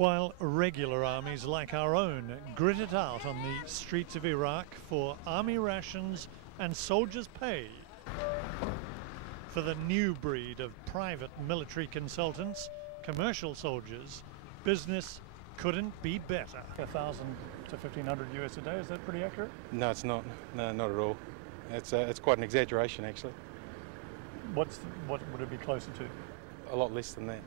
While regular armies like our own grit it out on the streets of Iraq for army rations and soldiers' pay, for the new breed of private military consultants, commercial soldiers, business couldn't be better. 1,000 to 1,500 US a day, is that pretty accurate? No, it's not. No, not at all. It's quite an exaggeration, actually. What would it be closer to? A lot less than that.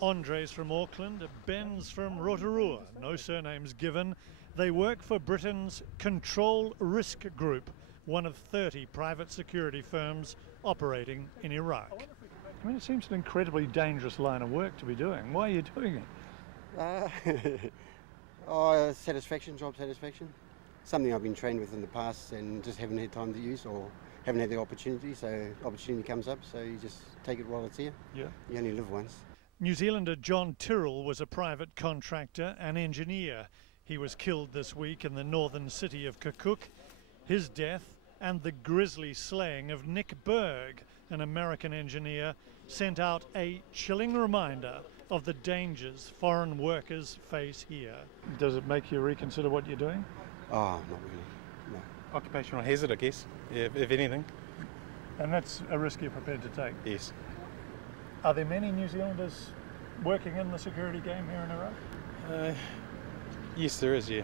Andre's from Auckland, Ben's from Rotorua, no surnames given. They work for Britain's Control Risk Group, one of 30 private security firms operating in Iraq. I mean, it seems an incredibly dangerous line of work to be doing. Why are you doing it? Satisfaction, job satisfaction. Something I've been trained with in the past and just haven't had time to use or haven't had the opportunity, so opportunity comes up, so you just take it while it's here. Yeah. You only live once. New Zealander John Tyrrell was a private contractor and engineer. He was killed this week in the northern city of Kirkuk. His death and the grisly slaying of Nick Berg, an American engineer, sent out a chilling reminder of the dangers foreign workers face here. Does it make you reconsider what you're doing? Oh, not really, no. Occupational hazard, I guess, if anything. And that's a risk you're prepared to take? Yes. Are there many New Zealanders working in the security game here in Iraq? Yes, there is, yeah.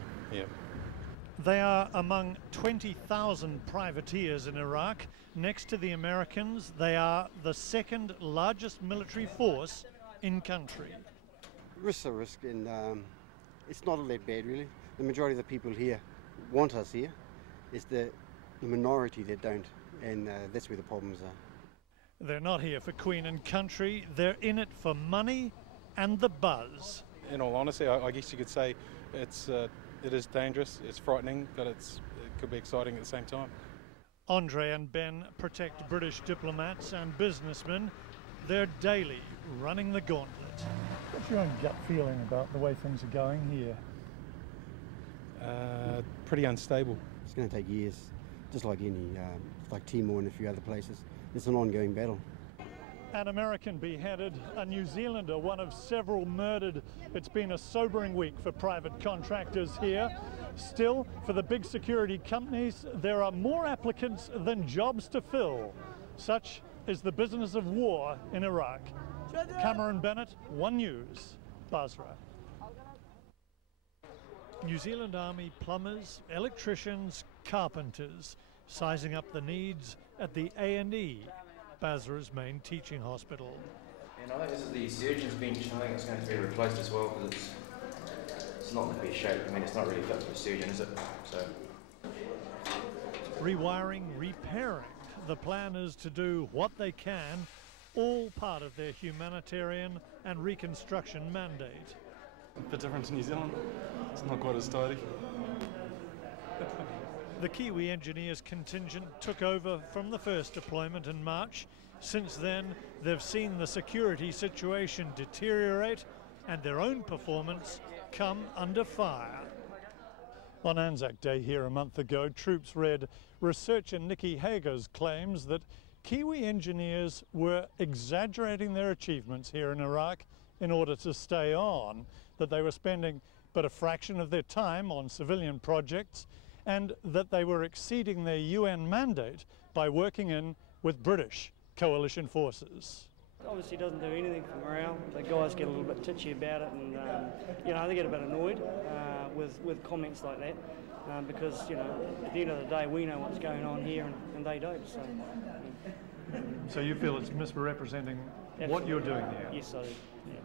They are among 20,000 privateers in Iraq. Next to the Americans, they are the second largest military force in country. Risk's a risk, and it's not all that bad, really. The majority of the people here want us here. It's the minority that don't, and that's where the problems are. They're not here for Queen and country, they're in it for money and the buzz. In all honesty, I guess you could say it is dangerous, it's frightening, but it could be exciting at the same time. Andre and Ben protect British diplomats and businessmen. They're daily running the gauntlet. What's your own gut feeling about the way things are going here? Pretty unstable. It's going to take years, just like like Timor and a few other places. It's an ongoing battle. An American beheaded, a New Zealander, one of several murdered. It's been a sobering week for private contractors here. Still, for the big security companies, there are more applicants than jobs to fill. Such is the business of war in Iraq. Cameron Bennett, One News, Basra. New Zealand Army plumbers, electricians, carpenters, sizing up the needs at the A&E, Basra's main teaching hospital. And I think this is the surgeon's bench. I think it's going to be replaced as well because it's not in the best shape. I mean, it's not really fit for a surgeon, is it? So. Rewiring, repairing. The plan is to do what they can, all part of their humanitarian and reconstruction mandate. A bit different to New Zealand. It's not quite as tidy. The Kiwi engineers contingent took over from the first deployment in March. Since then, they've seen the security situation deteriorate and their own performance come under fire. On Anzac Day here a month ago, troops read researcher Nikki Hager's claims that Kiwi engineers were exaggerating their achievements here in Iraq in order to stay on, that they were spending but a fraction of their time on civilian projects, and that they were exceeding their UN mandate by working in with British coalition forces. Obviously doesn't do anything for morale. The guys get a little bit titchy about it, and they get a bit annoyed with comments like that because at the end of the day we know what's going on here and they don't. So you feel it's misrepresenting what you're doing here? Yes, I do. Yeah.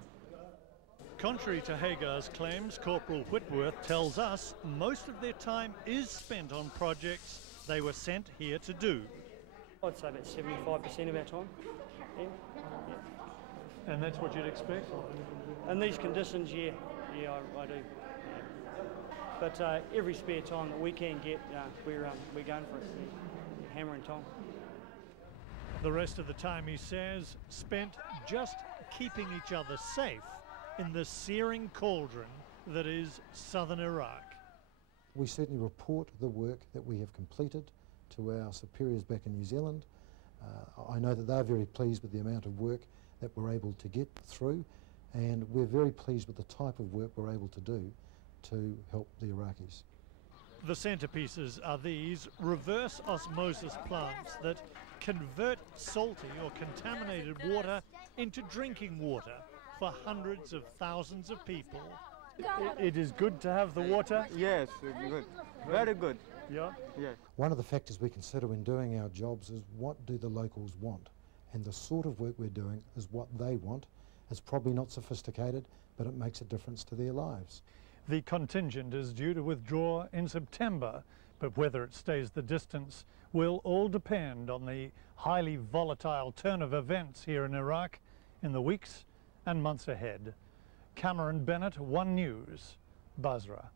Contrary to Hagar's claims, Corporal Whitworth tells us most of their time is spent on projects they were sent here to do. I'd say about 75% of our time. Yeah. And that's what you'd expect? In these conditions, yeah, I do. Yeah. But every spare time that we can get, we're going for it. Hammer and tong. The rest of the time, he says, spent just keeping each other safe in the searing cauldron that is southern Iraq. We certainly report the work that we have completed to our superiors back in New Zealand. I know that they're very pleased with the amount of work that we're able to get through, and we're very pleased with the type of work we're able to do to help the Iraqis. The centerpieces are these reverse osmosis plants that convert salty or contaminated water into drinking water for hundreds of thousands of people. It is good to have the water. Yes, good. Very good. Yeah. Yes. One of the factors we consider when doing our jobs is what do the locals want, and the sort of work we're doing is what they want. It's probably not sophisticated, but it makes a difference to their lives. The contingent is due to withdraw in September, but whether it stays the distance will all depend on the highly volatile turn of events here in Iraq in the weeks and months ahead. Cameron Bennett, One News, Basra.